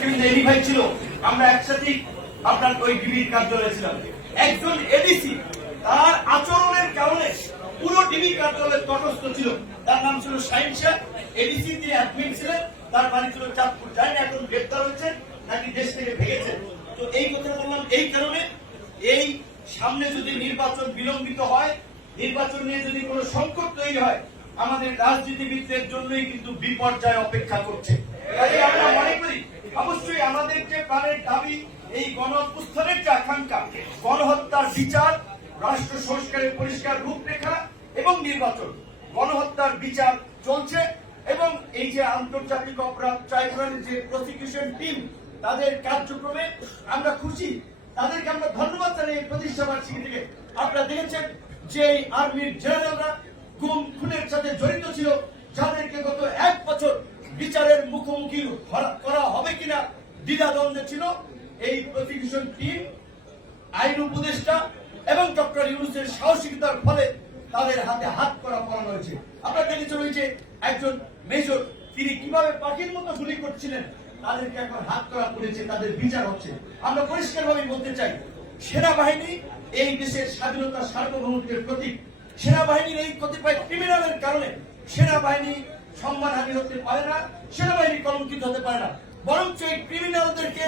ভাই ছিল, আমরা একসাথে আপনার ওই ডিবির কার্যালয়ে ছিলাম। একজন এডিসি তার আচরণের কারণে পুরো ডিবি কার্যালয়ের তটস্থ ছিল। তার নাম ছিল শাহিন শেখ। এডিসি তিনি অ্যাডমিন ছিলেন, তার বাড়ি ছিল চাঁদপুর। জানি না এখন গ্রেপ্তার হয়েছেন নাকি দেশ থেকে ভেগেছেন। তো এই কথা বললাম এই কারণে, এই সামনে যদি নির্বাচন বিলম্বিত হয়, নির্বাচন নিয়ে যদি কোনো সংকট তৈরি হয়, আমাদের রাজনীতিবিদদের জন্যই কিন্তু বিপর্যয় অপেক্ষা করছে। আমরা মনে করি অবশ্যই আমাদের যে প্রাণের দাবি, এই গণ অভ্যুত্থানের যে আকাঙ্ক্ষা, গণহত্যার বিচার, রাষ্ট্র সংস্কারের পরিষ্কার রূপরেখা এবং নির্বাচন, গণহত্যার বিচার চলছে এবং এই যে আন্তর্জাতিক অপরাধ ট্রাইব্যুনালের যে প্রসিকিউশন টিম, তাদের কার্যক্রমে আমরা খুশি। তাদেরকে আমরা ধন্যবাদ জানাই। এই প্রতিষ্ঠাবার্ষিকী থেকে আপনারা দেখেছেন যে আর্মির জেনারেলরা গুম খুনের সাথে জড়িত ছিল, যাদেরকে গত 1 বছর বিচারের মুখোমুখি করা হবে কিনা দ্বিধাদ্বন্দ্বে ছিল, এই প্রসিকিউশন টিম, আইন উপদেষ্টা এবং ডক্টর ইউনূসের সাহসিকতার ফলে তাদের হাতে হাত করা পড়ানো হয়েছে। আমরা দেখেছি ওই যে একজন মেজর, তিনি কিভাবে পাখির মতো গুলি করছিলেন, তাদেরকে এখন হাত করা পড়েছে, তাদের বিচার হচ্ছে। আমরা পরিষ্কারভাবে বলতে চাই, সেনাবাহিনী এই দেশের স্বাধীনতা সার্বভৌমত্বের প্রতীক। সেনাবাহিনীর এই কতিপয় ক্রিমিনালের কারণে সেনাবাহিনী সম্মানহানি হতে পারে না, সেনাবাহিনী কলঙ্কিত হতে পারে না, বরঞ্চ এই ক্রিমিনালদেরকে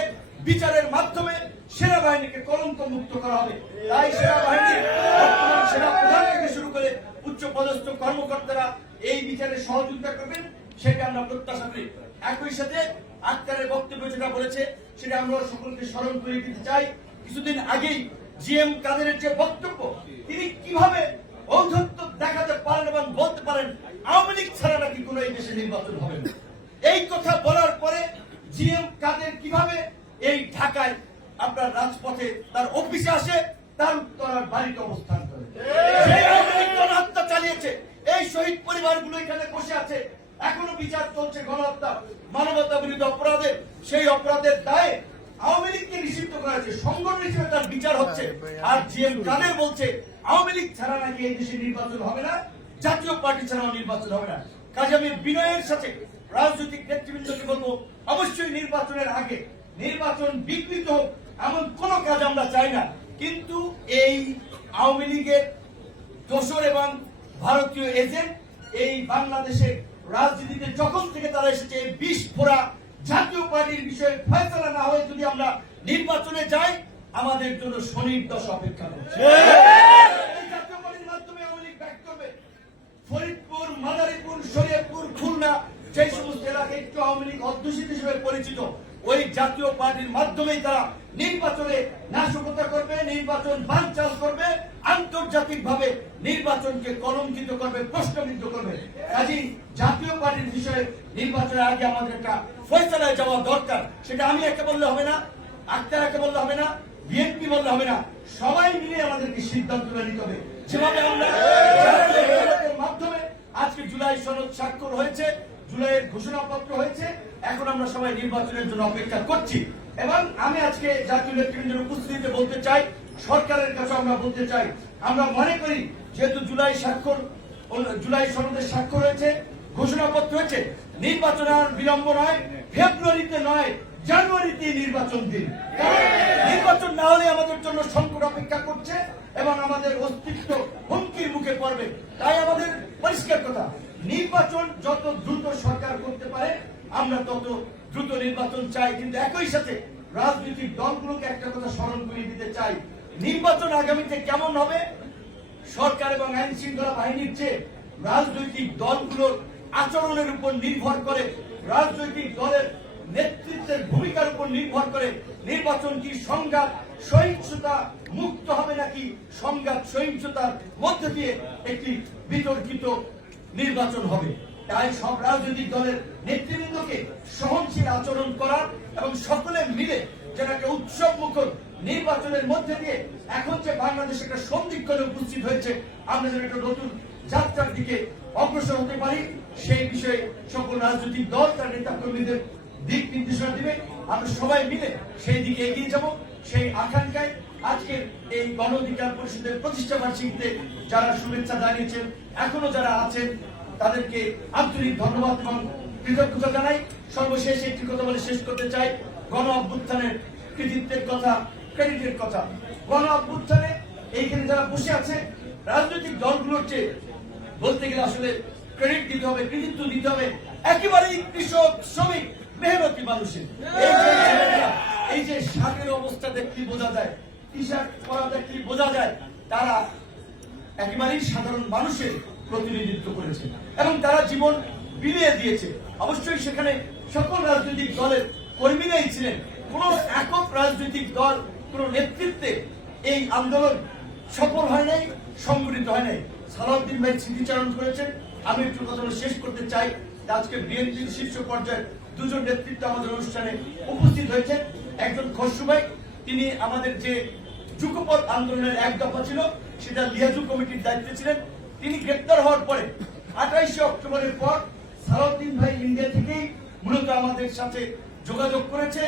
বিচারের মাধ্যমে সেনাবাহিনীকে কলঙ্ক মুক্ত করা হবে। তাই সেনাবাহিনীর বর্তমান সেনা প্রধান থেকে শুরু করে উচ্চ পদস্থ কর্মকর্তারা এই বিচারে সহযোগিতা করবেন, সেটা আমরা প্রত্যাশা করি। একই সাথে আক্তারের বক্তব্য যেটা বলেছে, সেটা আমরা সকলকে স্মরণ করে দিতে চাই। কিছুদিন আগেই জিএম কাদেরের যে বক্তব্য, তিনি কিভাবে ঔদ্ধত্য দেখাতে পারেন এবং বলতে পারেন আওয়ামী লীগ ছাড়া নাকি কোন এই দেশে নির্বাচন হবে না। এই কথা বলার পরে জিএম কাদের কিভাবে এই ঢাকায় আপনার রাজপথে তার অফিসে আসে, তার উত্তরার বাড়িতে অবস্থান করে সেই আওয়ামী লীগ গণহত্যা চালিয়েছে। এই শহীদ পরিবারগুলো এখানে বসে আছে, এখনো বিচার চলছে গণহত্যা, মানবতা বিরোধী অপরাধের। সেই অপরাধের দায়ে আওয়ামী লীগকে নিষিদ্ধ করা হয়েছে, সংগঠন হিসেবে তার বিচার হচ্ছে। আর জিএম কাদের বলছে আওয়ামী লীগ ছাড়া নাকি এই দেশে নির্বাচন হবে না, জাতীয় পার্টি ছাড়াও নির্বাচন হবে না। কাজে আমি বিনয়ের সাথে রাজনৈতিক নেতৃবৃন্দকে বলবো, অবশ্যই নির্বাচনের আগে নির্বাচন বিঘ্নিত হোক এমন কোন কাজ আমরা চাই না। কিন্তু এই আওয়ামী লীগের দোসর এবং ভারতীয় এজেন্ট এই বাংলাদেশের রাজনীতিতে যখন থেকে তারা এসেছে, এই বিষ ফোড়া জাতীয় পার্টির বিষয়ে ফয়সালা না হয়ে যদি আমরা নির্বাচনে যাই, আমাদের জন্য শনির দশা অপেক্ষা করছে। এই জাতীয় পার্টির মাধ্যমে আওয়ামী লীগ ব্যাক করবে। ফরিদপুর, মাদারীপুর, শরীয়তপুর, খুলনা, যে সমস্ত এলাকায় একটু আওয়ামী লীগ অধ্যুষিত হিসেবে পরিচিত, ওই জাতীয় পার্টির মাধ্যমেই তারা নির্বাচনে নাশকতা করবে, নির্বাচন বানচাল করবে, আন্তর্জাতিক ভাবে নির্বাচনকে কলঙ্কিত করবে, প্রশ্নবিদ্ধ করবে। কাজেই জাতীয় পার্টির বিষয়ে নির্বাচনের আগে আমাদের একটা ফয়সালায় যাওয়া দরকার। সেটা আমি একে বললে হবে না, আক্তার একে বললে হবে না, বিএনপি বললে হবে না, সবাই মিলে আমাদেরকে সিদ্ধান্ত নিতে হবে। যেভাবে আমরা মাধ্যমে আজকে জুলাই সনদ স্বাক্ষর হয়েছে, জুলাইয়ের ঘোষণাপত্র হয়েছে, এখন আমরা সবাই নির্বাচনের জন্য অপেক্ষা করছি। এবং আমি আজকে জাতীয় নেতৃবৃন্দের উপস্থিতিতে বলতে চাই, সরকারের কাছে আমরা বলতে চাই, আমরা মনে করি যেহেতু জুলাই সনদের স্বাক্ষর হয়েছে, ঘোষণাপত্র হয়েছে, নির্বাচন আর বিলম্ব নয়, ফেব্রুয়ারিতে নয়, জানুয়ারিতে নির্বাচন দিন। কারণ নির্বাচন না হলে আমাদের জন্য সংকট অপেক্ষা করছে এবং আমাদের অস্তিত্ব হুমকির মুখে পড়বে। তাই আমাদের পরিষ্কার কথা, নির্বাচন যত দ্রুত সরকার করতে পারে আমরা তত দ্রুত নির্বাচন চাই। কিন্তু একই সাথে রাজনৈতিক দলগুলোকে একটা কথা স্মরণ করিয়ে দিতে চাই, নির্বাচন আগামীতে কেমন হবে সরকার এবং আইন শৃঙ্খলা বাহিনীর চেয়ে রাজনৈতিক দলগুলোর আচরণের উপর নির্ভর করে, রাজনৈতিক দলের নেতৃত্বের ভূমিকার উপর নির্ভর করে নির্বাচনটি সংঘাত সহিংসতা মুক্ত হবে নাকি সংঘাত সহিংসতার মধ্যে দিয়ে একটি বিতর্কিত নির্বাচন হবে। তাই সব রাজনৈতিক দলের নেতৃবৃন্দকে সহনশীল আচরণ করার এবং সকলে মিলে যেন একটা উৎসব মুখর নির্বাচনের মধ্যে দিয়ে এখন যে বাংলাদেশ একটা সন্ধিক্ষণে উপস্থিত হয়েছে, আমরা যেন একটা নতুন যাত্রার দিকে অগ্রসর হতে পারি, সেই বিষয়ে সকল রাজনৈতিক দল তার নেতা কর্মীদের দিক নির্দেশনা দিবে। আমরা সবাই মিলে সেই দিকে এগিয়ে যাব। সেই আকাঙ্ক্ষায় আজকের এই গণ অধিকার পরিষদের প্রতিষ্ঠা বার্ষিকীতে যারা শুভেচ্ছা জানিয়েছেন, এখনো যারা আছেন, তাদেরকে আন্তরিক ধন্যবাদ এবং কৃতজ্ঞতা জানাই। সর্বশেষ একটি কথা বলে শেষ করতে চাই, গণ অভ্যুত্থানের কৃতিত্বের কথা, ক্রেডিটের কথা। গণ অভ্যুত্থানে এইখানে যারা বসে আছে রাজনৈতিক দলগুলোর চেয়ে বলতে গেলে আসলে ক্রেডিট দিতে হবে, কৃতিত্ব দিতে হবে একেবারেই কৃষক, শ্রমিক, মেহনতি মানুষের। এই যে শাকের অবস্থা দেখলেই বোঝা যায়, টি শার্ট পরা দেখলেই বোঝা যায় তারা একেবারেই সাধারণ মানুষের প্রতিনিধিত্ব করেছে এবং তারা জীবন বিলিয়ে দিয়েছে। অবশ্যই সেখানে সকল রাজনৈতিক দলের কর্মীরাই ছিলেন। কোন একক রাজনৈতিক দল, কোন নেতৃত্বে এই আন্দোলন সফল হয় নাই, সংগঠিত হয় নাই। সালাউদ্দিন ভাই স্মৃতিচারণ করেছেন। আমি একটু কথা শেষ করতে চাই। আজকে বিএনপির শীর্ষ পর্যায়ের দুজন নেতৃত্ব আমাদের অনুষ্ঠানে উপস্থিত হয়েছেন। একজন খসরু ভাই, তিনি আমাদের যে যুগপৎ আন্দোলনের এক দফা ছিল সেটা লিয়াজু কমিটির দায়িত্বে ছিলেন। তিনি গ্রেপ্তার হওয়ার পরে 28 অক্টোবরের পর সালাউদ্দিন ভাই ইন্ডিয়া থেকেই মূলত আমাদের সাথে যোগাযোগ করেছে,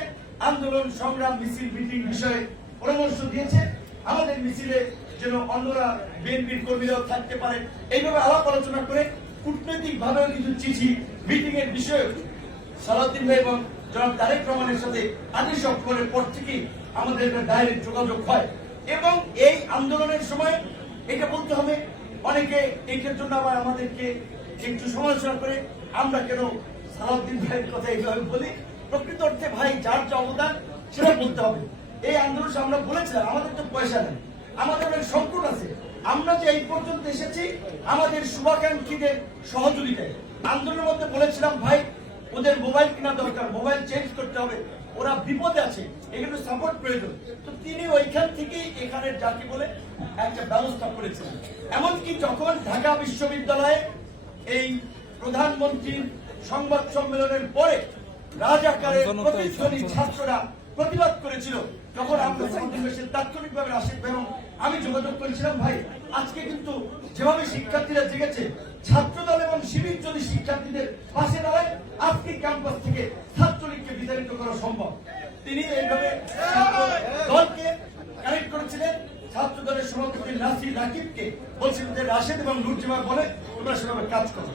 আন্দোলন সংগ্রাম মিছিল মিটিং বিষয়ে পরামর্শ দিয়েছে। আমাদের মিছিলে যেন অন্যরা বিএনপির কর্মীরাও থাকতে পারে এইভাবে আলাপ আলোচনা করে কূটনৈতিক ভাবেও কিছু চিঠি মিটিং এর বিষয়ে সালাউদ্দিন ভাই এবং জনাব তারেক রহমানের সাথে 28 অক্টোবরের পর থেকেই আমাদের ডাইরেক্ট যোগাযোগ হয় এবং এই আন্দোলনের সময় এটা বলতে হবে, অনেকে এটার জন্য আবার আমাদেরকে একটু সমালোচনা করে আমরা কেন সালাউদ্দিন ভাইয়ের কথা এইভাবে বলি। প্রকৃত অর্থে ভাই যার যে অবদান সেটা বলতে হবে। এই আন্দোলন আমরা বলেছিলাম আমাদের তো পয়সা নেই, আমাদের অনেক সংকট আছে। আমরা যে এই পর্যন্ত এসেছি আমাদের শুভাকাঙ্ক্ষীদের সহযোগিতায়। আন্দোলনের মধ্যে বলেছিলাম ভাই ওদের মোবাইল কেনা দরকার, মোবাইল চেঞ্জ করতে হবে, ওরা বিপদে আছে, এখানে সাপোর্ট প্রয়োজন। তো তিনি ওইখান থেকেই এখানে যাকে বলে একটা ব্যবস্থা করেছিলেন। এমনকি যখন ঢাকা বিশ্ববিদ্যালয়ে এই প্রধানমন্ত্রীর সংবাদ সম্মেলনের পরে রাজাকারের প্রতিধ্বনি ছাত্ররা প্রতিবাদ করেছিল, তখন আমরা সমাবেশের তাৎক্ষণিকভাবে রাশিদ ভাই এবং আমি যোগাযোগ করেছিলাম ভাই আজকে কিন্তু যেভাবে শিক্ষার্থীরা জেগেছে, ছাত্রদল এবং শিবির যদি শিক্ষার্থীদের পাশে দাঁড়ায় আজকে ক্যাম্পাস থেকে ছাত্রলীগকে বিতাড়িত করা সম্ভব। তিনি এইভাবে দলকে কানেক্ট করেছিলেন। ছাত্র দলের সভাপতি নাসির রাকিবকে বলছিলেন যে রাশেদ এবং নুরজামান বলে তোমরা সেভাবে কাজ করো।